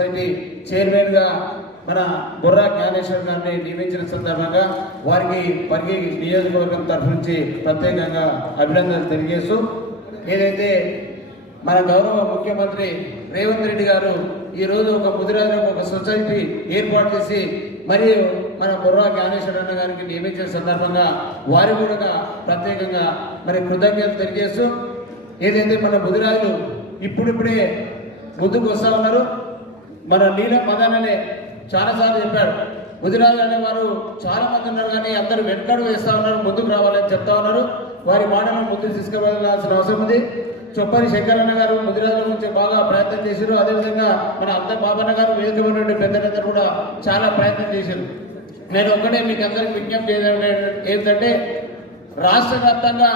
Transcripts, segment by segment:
Society చైర్మన్గా మన బుర్రా జ్ఞానేశ్వర్ గారిని నియమించిన సందర్భంగా వారికి పరిగి నియోజకవర్గం తరఫు నుంచి ప్రత్యేకంగా అభినందనలు తెలియజేస్తూ ఏదైతే మన గౌరవ ముఖ్యమంత్రి రేవంత్ రెడ్డి గారు ఈ రోజు ఒక ముదిరాజులకు ఒక సొసైటీ ఏర్పాటు చేసి మరియు మన బుర్రా జ్ఞానేశ్వర అన్న గారికి నియమించిన సందర్భంగా వారి కూడా ప్రత్యేకంగా మరి కృతజ్ఞతలు తెలియజేస్తూ ఏదైతే మన ముదిరాజులు ఇప్పుడిప్పుడే ముందుకు వస్తా ఉన్నారు మన నీల మదననే చాలాసార్లు చెప్పాడు. ముద్రాలనే వారు చాలా మంది ఉన్నారు కానీ అందరూ వెనకడు వేస్తా ఉన్నారు ముందుకు రావాలని చెప్తా ఉన్నారు. వారి మాటలను ముందుకు తీసుకువెళ్ళాల్సిన అవసరం ఉంది. చొప్పరి శంకరన్న గారు ముదిరాజుల గురించి బాగా ప్రయత్నం చేశారు. అదేవిధంగా మన అంత బాబన్న గారు వేదికమైనటువంటి పెద్దలందరూ కూడా చాలా ప్రయత్నం చేశారు. నేను ఒక్కటే మీకు అందరికి విజ్ఞప్తి ఏంటంటే రాష్ట్ర వ్యాప్తంగా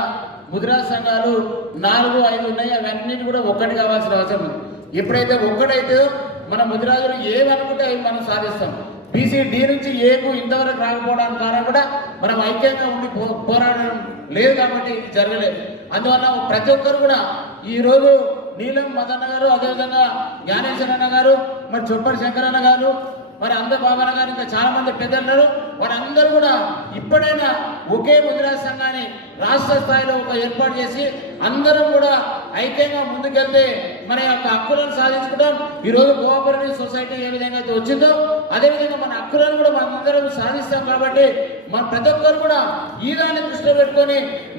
ముదిరాజ్ సంఘాలు నాలుగు ఐదు ఉన్నాయి? అవన్నీ కూడా ఒక్కటి కావాల్సిన అవసరం ఉంది. ఎప్పుడైతే ఒక్కటైతే మన ముదిరాజులు ఏమనుకుంటే అవి మనం సాధిస్తాం. బీసీ డి నుంచి ఏకు ఇంతవరకు రాకపోవడానికి కారణం కూడా మనం ఐక్యంగా ఉండి పో- పోరాడడం లేదు కాబట్టి ఇది జరగలేదు. అందువల్ల ప్రతి ఒక్కరు కూడా ఈ రోజు నీలం మదన్న గారు అదేవిధంగా జ్ఞానేశ్వర అన్న గారు మరి చొప్పరి శంకరన్న గారు మరి అందరు బాబాల గారు ఇంకా చాలా మంది పెద్దలున్నారు వారందరూ కూడా ఇప్పుడైనా ఒకే ముద్రాజ సంఘాన్ని రాష్ట్ర స్థాయిలో ఒక ఏర్పాటు చేసి అందరం కూడా ఐక్యంగా ముందుకెళ్తే మన యొక్క హక్కులను సాధించుకుంటాం. ఈరోజు రోజు కోఆపరేటివ్ సొసైటీ ఏ విధంగా అయితే వచ్చిందో అదేవిధంగా మన హక్కులను కూడా మనం అందరం సాధిస్తాం కాబట్టి మన ప్రతి ఒక్కరు కూడా ఈ దాన్ని దృష్టిలో పెట్టుకొని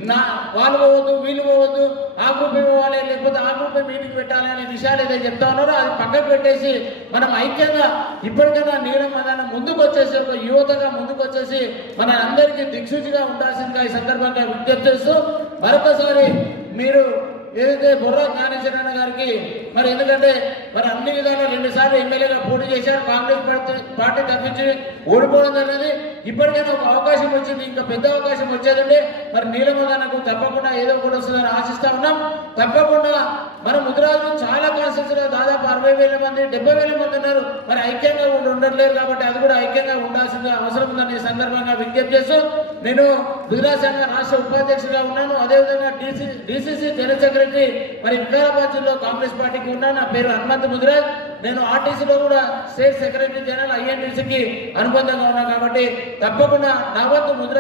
నా వాళ్ళు పోవద్దు వీళ్ళు పోవద్దు ఆ గ్రూప్ పోవాలి లేకపోతే ఆ గ్రూప్ మీటింగ్ పెట్టాలి అనే విషయాలు ఏదైతే చెప్తా ఉన్నారో అది పక్కకు పెట్టేసి మనం ఐక్యంగా ఇప్పటికైనా నీలం మదానం ముందుకు వచ్చేసి ఒక యువతగా ముందుకు వచ్చేసి మన అందరికీ దిక్సూచిగా ఉండాల్సిందిగా ఈ సందర్భంగా విజ్ఞప్తి చేస్తూ మరొకసారి మీరు ఏదైతే బుర్రా జ్ఞానేశ్వరన్న గారికి మరి ఎందుకంటే మరి అన్ని విధాలు రెండు సార్లు ఎమ్మెల్యేగా పోటీ చేశారు. కాంగ్రెస్ పార్టీ పార్టీ తప్పించి ఓడిపోవడం జరిగింది. ఇప్పటికైనా ఒక అవకాశం వచ్చింది ఇంకా పెద్ద అవకాశం వచ్చేదండి. మరి నీలమదానకు తప్పకుండా ఏదో కూడా వస్తుందని ఆశిస్తా ఉన్నాం. తప్పకుండా మన ముద్రాజులు చాలా కాన్స్టిట్యూన్సీలో దాదాపు అరవై వేల మంది డెబ్బై వేల మంది ఉన్నారు. మరి ఐక్యంగా ఉండి కాబట్టి అది కూడా ఐక్యంగా ఉండాల్సిన అవసరం ఉందని సందర్భంగా విజ్ఞప్తి చేస్తూ నేను గుజరాత్ సంఘ రాష్ట్ర ఉపాధ్యక్షుడిగా ఉన్నాను. అదేవిధంగా డిసి డీసీసీ జనరల్ సెక్రటరీ మరి వికారాబాద్ జిల్లా కాంగ్రెస్ పార్టీకి ఉన్నా. నా పేరు హనుమంత్ ముదిరాజ్ నేను ఆర్టీసీలో కూడా స్టేట్ సెక్రటరీ జనరల్ ఐఎన్టీసీకి అనుబంధంగా ఉన్నా కాబట్టి తప్పకుండా నా వంతు ముదిరాజ్